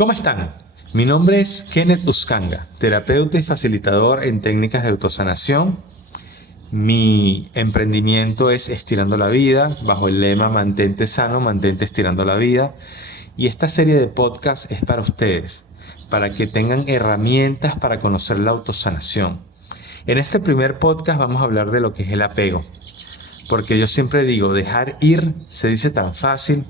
¿Cómo están? Mi nombre es Kenneth Uscanga, terapeuta y facilitador en técnicas de autosanación. Mi emprendimiento es Estirando la Vida, bajo el lema Mantente sano, mantente estirando la vida. Y esta serie de podcasts es para ustedes, para que tengan herramientas para conocer la autosanación. En este primer podcast vamos a hablar de lo que es el apego. Porque yo siempre digo, dejar ir se dice tan fácil,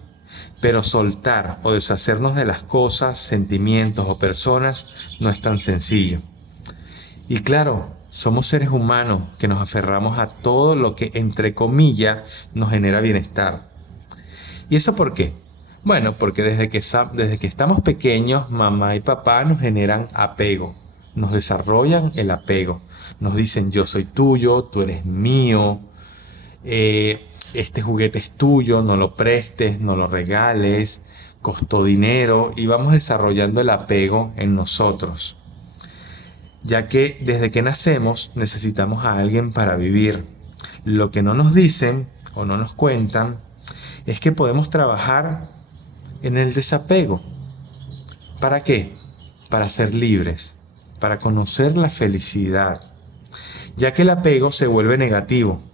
pero soltar o deshacernos de las cosas, sentimientos o personas no es tan sencillo. Y claro, somos seres humanos que nos aferramos a todo lo que, entre comillas, nos genera bienestar. ¿Y eso por qué? Bueno, porque desde que estamos pequeños, mamá y papá nos generan apego, nos desarrollan el apego. Nos dicen, yo soy tuyo, tú eres mío, este juguete es tuyo, no lo prestes, no lo regales, costó dinero, y vamos desarrollando el apego en nosotros. Ya que desde que nacemos necesitamos a alguien para vivir. Lo que no nos dicen o no nos cuentan es que podemos trabajar en el desapego. ¿Para qué? Para ser libres, para conocer la felicidad, ya que el apego se vuelve negativo.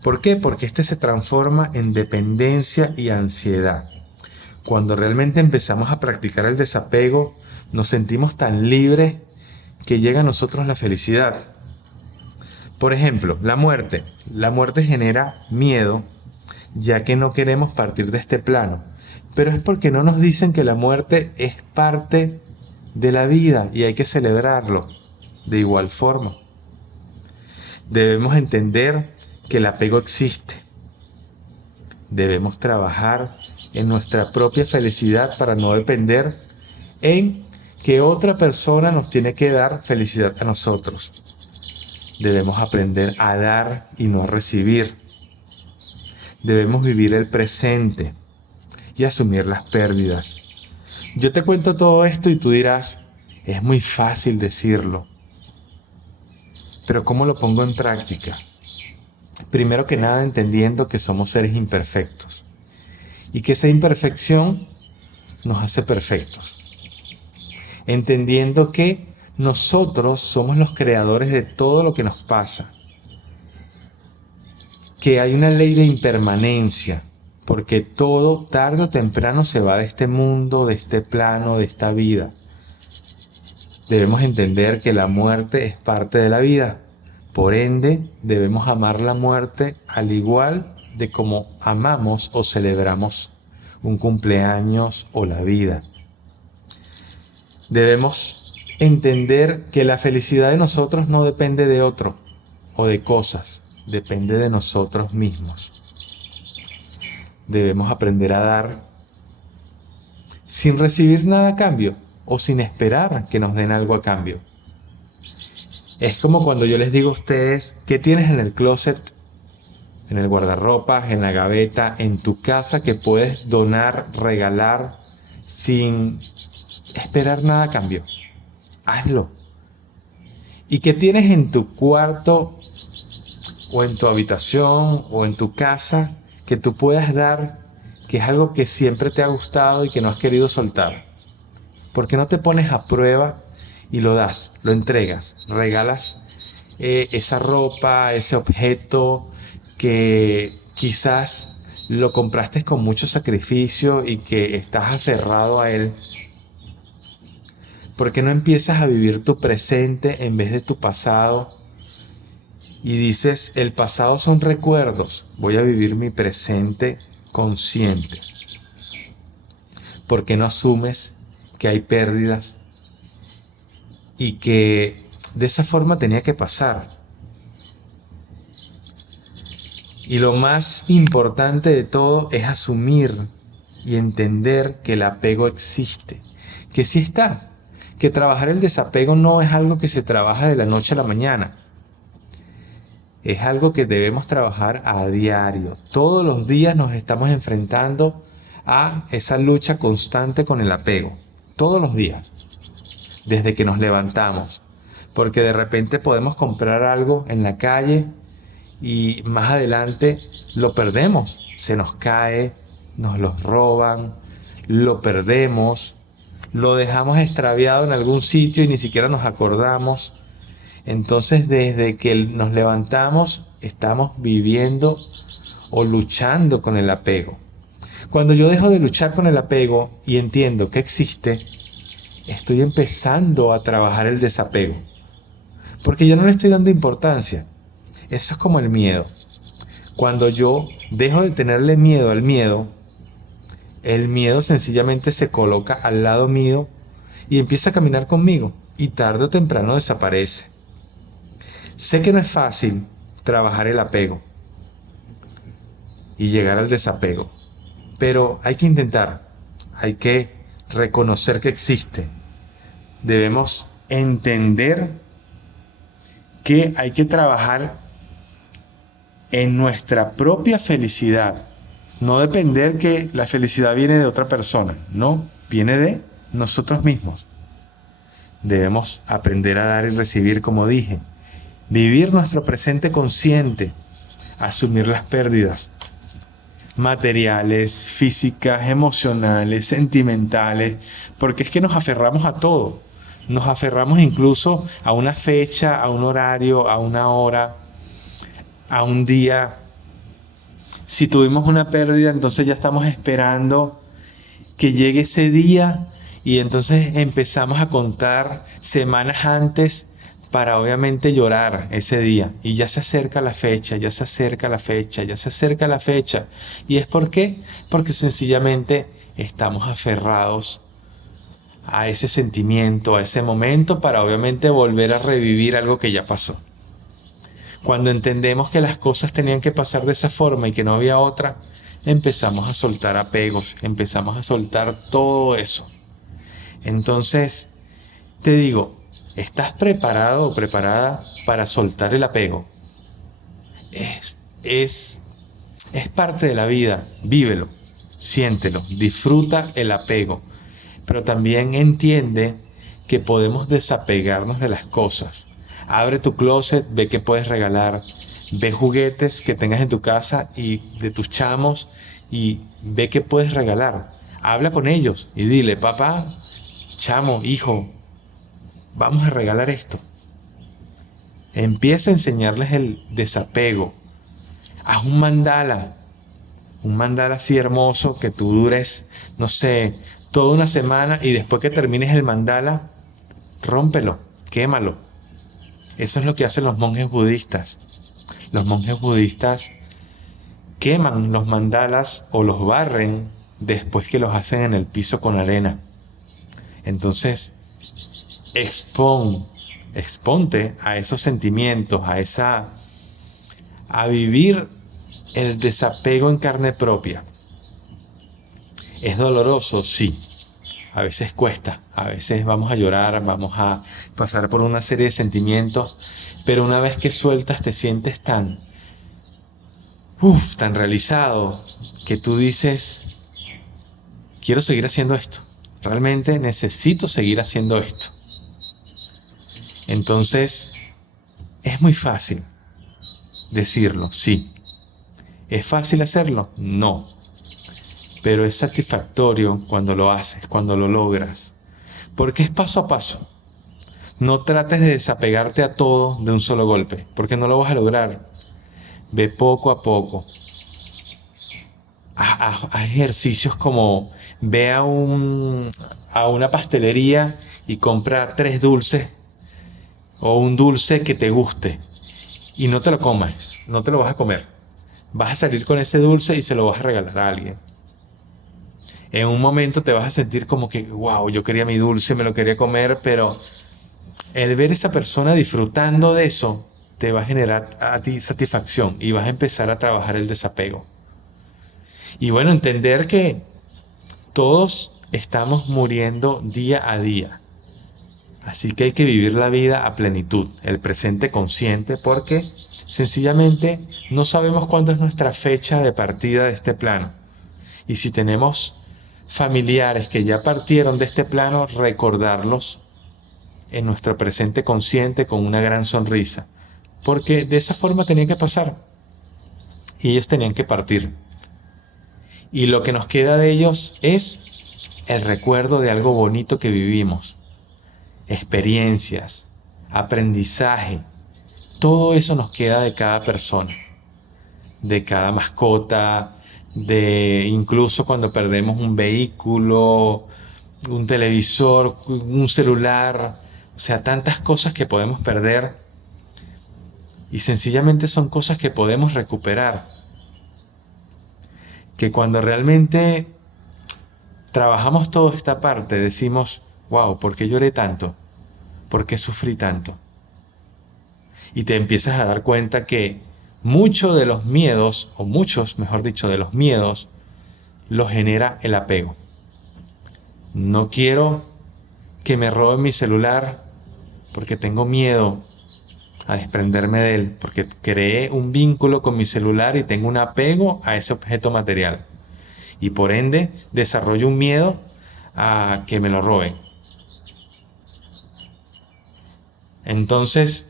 ¿Por qué? Porque este se transforma en dependencia y ansiedad. Cuando realmente empezamos a practicar el desapego, nos sentimos tan libres que llega a nosotros la felicidad. Por ejemplo, la muerte. La muerte genera miedo, ya que no queremos partir de este plano. Pero es porque no nos dicen que la muerte es parte de la vida y hay que celebrarlo de igual forma. Debemos entender que el apego existe. Debemos trabajar en nuestra propia felicidad para no depender en que otra persona nos tiene que dar felicidad a nosotros. Debemos aprender a dar y no a recibir. Debemos vivir el presente y asumir las pérdidas. Yo te cuento todo esto y tú dirás, es muy fácil decirlo, pero ¿cómo lo pongo en práctica? Primero que nada, entendiendo que somos seres imperfectos y que esa imperfección nos hace perfectos. Entendiendo que nosotros somos los creadores de todo lo que nos pasa. Que hay una ley de impermanencia, porque todo tarde o temprano se va de este mundo, de este plano, de esta vida. Debemos entender que la muerte es parte de la vida. Por ende, debemos amar la muerte al igual de como amamos o celebramos un cumpleaños o la vida. Debemos entender que la felicidad de nosotros no depende de otro o de cosas, depende de nosotros mismos. Debemos aprender a dar sin recibir nada a cambio o sin esperar que nos den algo a cambio. Es como cuando yo les digo a ustedes, ¿qué tienes en el closet, en el guardarropa, en la gaveta, en tu casa que puedes donar, regalar sin esperar nada a cambio? Hazlo. ¿Y qué tienes en tu cuarto o en tu habitación o en tu casa que tú puedas dar, que es algo que siempre te ha gustado y que no has querido soltar? ¿Por qué no te pones a prueba y lo das, lo entregas, regalas esa ropa, ese objeto que quizás lo compraste con mucho sacrificio y que estás aferrado a él? ¿Por qué no empiezas a vivir tu presente en vez de tu pasado? Y dices, el pasado son recuerdos, voy a vivir mi presente consciente. ¿Por qué no asumes que hay pérdidas y que de esa forma tenía que pasar? Y lo más importante de todo es asumir y entender que el apego existe, que sí está, que trabajar el desapego no es algo que se trabaja de la noche a la mañana. Es algo que debemos trabajar a diario. Todos los días nos estamos enfrentando a esa lucha constante con el apego. Todos los días. Desde que nos levantamos. Porque de repente podemos comprar algo en la calle y más adelante lo perdemos. Se nos cae, nos lo roban, lo perdemos. lo dejamos extraviado en algún sitio y ni siquiera nos acordamos. Entonces, desde que nos levantamos, estamos viviendo o luchando con el apego. Cuando yo dejo de luchar con el apego y entiendo que existe, estoy empezando a trabajar el desapego. Porque yo no le estoy dando importancia. Eso es como el miedo. Cuando yo dejo de tenerle miedo al miedo, el miedo sencillamente se coloca al lado mío y empieza a caminar conmigo. Y tarde o temprano desaparece. Sé que no es fácil trabajar el apego y llegar al desapego. Pero hay que intentar. Hay que reconocer que existe. Debemos entender que hay que trabajar en nuestra propia felicidad. No depender que la felicidad viene de otra persona. No, viene de nosotros mismos. Debemos aprender a dar y recibir, como dije. Vivir nuestro presente consciente. Asumir las pérdidas materiales, físicas, emocionales, sentimentales, porque es que nos aferramos a todo. Nos aferramos incluso a una fecha, a un horario, a una hora, a un día. Si tuvimos una pérdida, entonces ya estamos esperando que llegue ese día y entonces empezamos a contar semanas antes para obviamente llorar ese día. Y ya se acerca la fecha, ya se acerca la fecha, ya se acerca la fecha. ¿Y es por qué? Porque sencillamente estamos aferrados a ese sentimiento, a ese momento, para obviamente volver a revivir algo que ya pasó. Cuando entendemos que las cosas tenían que pasar de esa forma y que no había otra, empezamos a soltar apegos, empezamos a soltar todo eso. Entonces, te digo, ¿estás preparado o preparada para soltar el apego? Es parte de la vida. Vívelo, siéntelo, disfruta el apego. Pero también entiende que podemos desapegarnos de las cosas. Abre tu closet, ve qué puedes regalar. Ve juguetes que tengas en tu casa y de tus chamos y ve qué puedes regalar. Habla con ellos y dile, papá, chamo, hijo, vamos a regalar esto. Empieza a enseñarles el desapego. Haz un mandala así hermoso que tú dures, no sé, toda una semana y después que termines el mandala, rómpelo, quémalo. Eso es lo que hacen los monjes budistas. Los monjes budistas queman los mandalas o los barren después que los hacen en el piso con arena. Entonces, exponte a esos sentimientos, a vivir el desapego en carne propia. ¿Es doloroso? Sí. A veces cuesta, a veces vamos a llorar, vamos a pasar por una serie de sentimientos, pero una vez que sueltas te sientes tan realizado, que tú dices, quiero seguir haciendo esto, realmente necesito seguir haciendo esto. Entonces, es muy fácil decirlo, sí. ¿Es fácil hacerlo? No. Pero es satisfactorio cuando lo haces, cuando lo logras. Porque es paso a paso. No trates de desapegarte a todo de un solo golpe, porque no lo vas a lograr. Ve poco a poco. A ejercicios como ve a una pastelería y compra 3 dulces o un dulce que te guste y no te lo comas, no te lo vas a comer. Vas a salir con ese dulce y se lo vas a regalar a alguien. En un momento te vas a sentir como que, wow, yo quería mi dulce, me lo quería comer, pero el ver a esa persona disfrutando de eso te va a generar a ti satisfacción y vas a empezar a trabajar el desapego. Y bueno, entender que todos estamos muriendo día a día. Así que hay que vivir la vida a plenitud, el presente consciente, porque sencillamente no sabemos cuándo es nuestra fecha de partida de este plano. Y si tenemos familiares que ya partieron de este plano, recordarlos en nuestro presente consciente con una gran sonrisa. Porque de esa forma tenía que pasar. Y ellos tenían que partir. Y lo que nos queda de ellos es el recuerdo de algo bonito que vivimos, experiencias, aprendizaje. Todo eso nos queda de cada persona, de cada mascota, de incluso cuando perdemos un vehículo, un televisor, un celular. O sea, tantas cosas que podemos perder y sencillamente son cosas que podemos recuperar. Que cuando realmente trabajamos toda esta parte decimos, wow, ¿por qué lloré tanto? ¿Por qué sufrí tanto? Y te empiezas a dar cuenta que muchos de los miedos, o muchos, mejor dicho, de los miedos, los genera el apego. No quiero que me roben mi celular porque tengo miedo a desprenderme de él, porque creé un vínculo con mi celular y tengo un apego a ese objeto material. Y por ende desarrollo un miedo a que me lo roben. Entonces,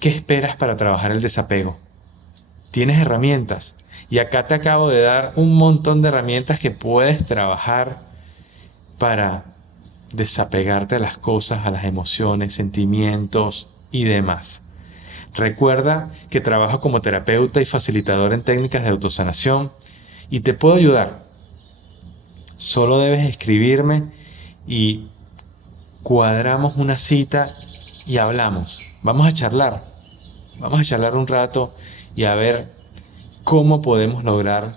¿qué esperas para trabajar el desapego? Tienes herramientas. Y acá te acabo de dar un montón de herramientas que puedes trabajar para desapegarte a las cosas, a las emociones, sentimientos y demás. Recuerda que trabajo como terapeuta y facilitador en técnicas de autosanación y te puedo ayudar. Solo debes escribirme y cuadramos una cita y hablamos. Vamos a charlar un rato y a ver cómo podemos lograr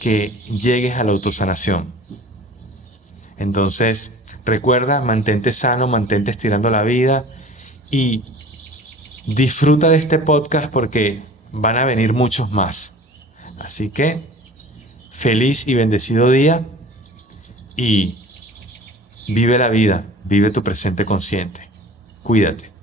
que llegues a la autosanación. Entonces, recuerda, mantente sano, mantente estirando la vida y disfruta de este podcast porque van a venir muchos más. Así que, feliz y bendecido día y vive la vida, vive tu presente consciente. Cuídate.